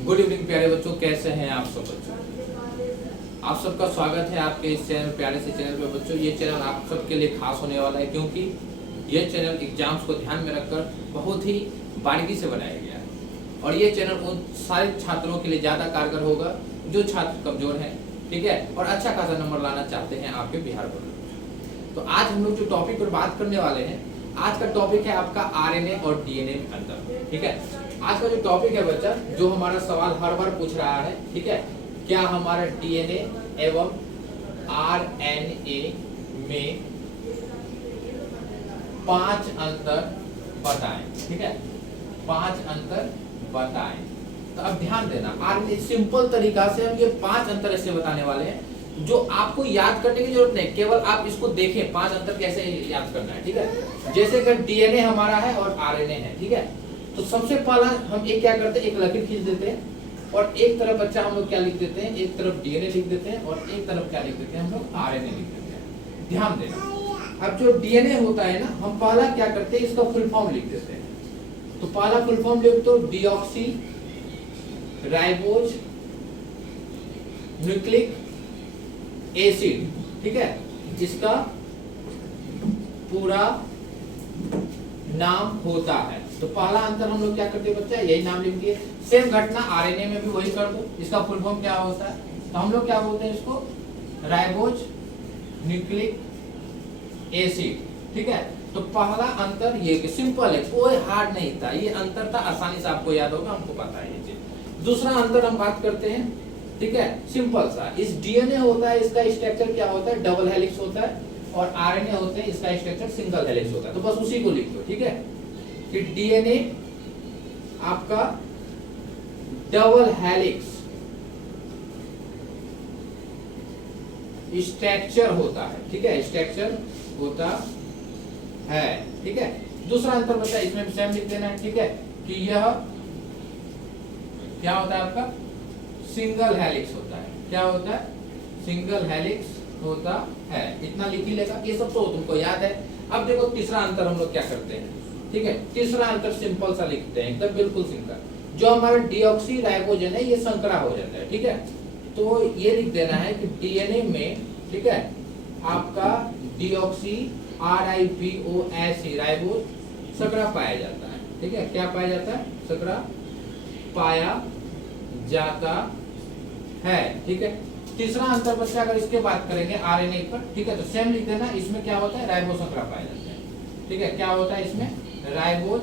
Good evening प्यारे बच्चों, कैसे हैं आप सब बच्चों। आप सबका स्वागत है आपके इस चैनल, प्यारे से चैनल पे बच्चों। ये चैनल आप सबके लिए खास होने वाला है क्योंकि ये चैनल एग्जाम्स को ध्यान में रखकर बहुत ही बारीकी से बनाया गया है और ये चैनल उन सारे छात्रों के लिए ज़्यादा कारगर होगा जो छात्र कमजोर हैं, ठीक है, और अच्छा खासा नंबर लाना चाहते हैं आपके बिहार बोर्ड। तो आज हम लोग जो टॉपिक पर बात करने वाले हैं, आज का टॉपिक है आपका आरएनए और डीएनए में अंतर, ठीक है। आज का जो टॉपिक है बच्चा, जो हमारा सवाल हर बार पूछ रहा है, ठीक है, क्या हमारा डीएनए एवं आरएनए में 5 अंतर बताएं, ठीक है, 5 अंतर बताएं। तो अब ध्यान देना, आरएनए सिंपल तरीका से हम ये 5 अंतर ऐसे बताने वाले हैं जो आपको याद करने की जरूरत नहीं, केवल आप इसको देखें 5 अंतर कैसे याद करना है, ठीक है। जैसे कि डीएनए हमारा है और आरएनए है, ठीक है। तो सबसे पहला हम एक क्या करते हैं, एक लकीर खींच देते हैं और एक तरफ बच्चा हम लोग क्या लिख देते हैं, एक तरफ डीएनए लिख देते हैं और एक तरफ क्या लिख देते हैं, हम लोग आरएनए लिख देते हैं। ध्यान देना, अब जो डीएनए होता है ना, हम पहला क्या करते हैं, इसका फुल फॉर्म लिख देते हैं। तो पहला फुल फॉर्म लिख दो, डीऑक्सी राइबोज न्यूक्लिक एसिड, ठीक है, इसका पूरा नाम होता है। तो पहला अंतर हम लोग क्या करते हैं बच्चा, यही नाम लिख दिए। सेम घटना आरएनए में भी वही कर दो, इसका फुल फॉर्म क्या होता है, तो हम लोग क्या बोलते हैं इसको, राइबोज न्यूक्लिक एसिड, ठीक है। तो पहला अंतर ये कि सिंपल है, कोई हार्ड नहीं था, ये अंतर था, आसानी से आपको याद होगा, हमको पता है ये चीज। दूसरा अंतर हम बात करते हैं, ठीक है, सिंपल सा, इस डीएनए होता है, इसका स्ट्रक्चर क्या होता है, डबल हेलिक्स होता है, और आरएनए होते हैं, इसका स्ट्रक्चर सिंगल हेलिक्स होता है। तो बस उसी को लिख दो, ठीक है, कि डीएनए आपका डबल हेलिक्स स्ट्रक्चर होता है, ठीक है, स्ट्रक्चर होता है, ठीक है। दूसरा अंतर बता, इसमें भी सेम लिख देना है, ठीक है, कि यह क्या होता है आपका, सिंगल हेलिक्स होता है। क्या होता है, सिंगल हेलिक्स होता है। इतना लिख ही लेगा, ये सब तो तुमको याद है। अब देखो तीसरा अंतर हम लोग क्या करते हैं, ठीक है। तीसरा अंतर सिंपल सा लिखते हैं, एकदम बिल्कुल सिंपल। जो हमारा डीऑक्सी राइबोजन है, ये संकरा हो जाता है, ठीक है। तो ये लिख देना है कि डीएनए में, ठीक है, आपका डीऑक्सी RIBOS राइबोज संकरा पाया जाता है, ठीक है। क्या पाया जाता है, संकरा पाया जाता है, ठीक है। तीसरा अंतर बच्चा अगर इसके बात करेंगे आरएनए पर, ठीक है, तो सेम लिख देना, इसमें क्या होता है, राइबोज संकरा पाया जाता है, ठीक है। क्या होता है इसमें, राइबोज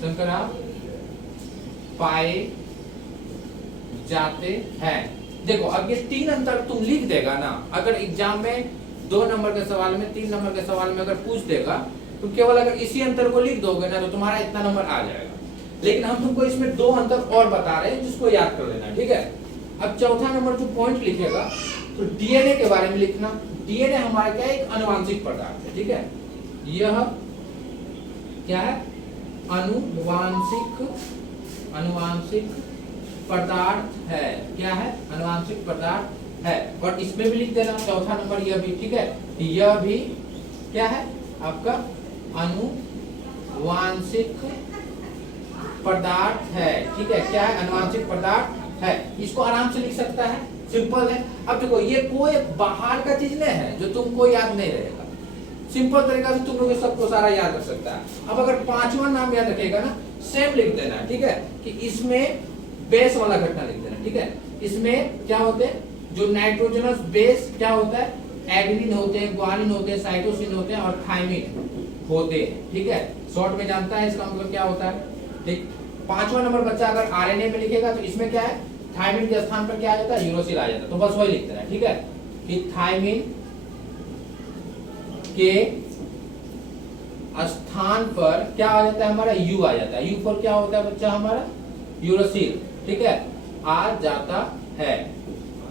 संकरा पाए जाते हैं। देखो अब ये 3 अंतर तुम लिख देगा ना, अगर एग्जाम में 2 नंबर के सवाल में, 3 नंबर के सवाल में अगर पूछ देगा, तो केवल अगर इसी अंतर को लिख दोगे ना, तो तुम्हारा इतना नंबर आ जाएगा। लेकिन हम तुमको इसमें 2 अंतर और बता रहे हैं जिसको याद कर लेना, ठीक है। अब चौथा नंबर जो पॉइंट लिखेगा, तो डीएनए के बारे में लिखना। डीएनए हमारा क्या है, एक अनुवांशिक पदार्थ है, ठीक है। यह क्या है, अनुवांशिक पदार्थ है। क्या है, अनुवांशिक पदार्थ है। और इसमें भी लिख देना चौथा नंबर, यह भी, ठीक है, यह भी क्या है आपका, अनुवांशिक पदार्थ है, ठीक है। क्या है, अनुवांशिक पदार्थ है। इसको आराम से लिख सकता है, सिंपल है। अब देखो ये कोई बाहर का चीज नहीं है जो तुमको याद नहीं रहेगा, सिंपल तरीका से तुम लोग सबको सारा याद रख सकता है। अब अगर 5वां नाम याद रखेगा ना, सेम लिख देना, ठीक है, कि इसमें बेस वाला घटना लिख देना, ठीक है। इसमें क्या होते हैं, जो नाइट्रोजनस बेस क्या होता है, एडेनिन होते हैं, ग्वानिन होते हैं, साइटोसिन होते हैं और थायमिन होते हैं, ठीक है। शॉर्ट में जानता है इसका मतलब क्या होता है, ठीक। 5वां नंबर बच्चा अगर आरएनए में लिखेगा तो इसमें क्या है, थायमिन के स्थान पर क्या आ जाता है, यूरोसिल आ जाता है। तो बस वही लिख देना, ठीक है, कि थायमिन के स्थान पर क्या आ जाता है, हमारा यू आ जाता है। यू पर क्या होता है बच्चा, हमारा यूरोसिल, ठीक है, आ जाता है।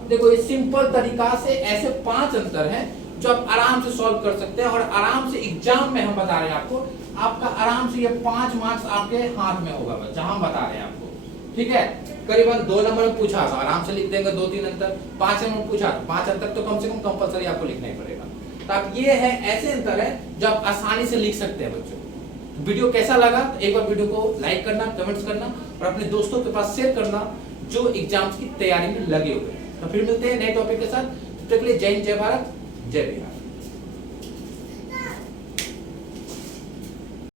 देखो ये सिंपल तरीका से ऐसे 5 अंतर हैं जो आप आराम से सॉल्व कर सकते हैं और आराम से एग्जाम में हम बता रहे हैं आपको, आपका आराम से ये 5 मार्क्स आपके हाथ में होगा बच्चा, हम बता रहे हैं आपको, ठीक है। करीबन 2 नंबर में पूछा तो आराम से लिख देंगे 2-3 अंतर, 5 नंबर में पूछा तो 5 अंतर तो कम से कम कंपलसरी आपको लिखना ही पड़ेगा। तो अब ये है, ऐसे अंतर है जो आप आसानी से लिख सकते हैं बच्चों, वीडियो कैसा लगा तो एक बार वीडियो को लाइक करना, कमेंट्स करना और अपने दोस्तों के पास शेयर करना जो एग्जाम्स की तैयारी में लगे हुए हैं। तो फिर मिलते हैं नए टॉपिक के साथ। तब तक के लिए जय हिंद, जय भारत, जय बिहार।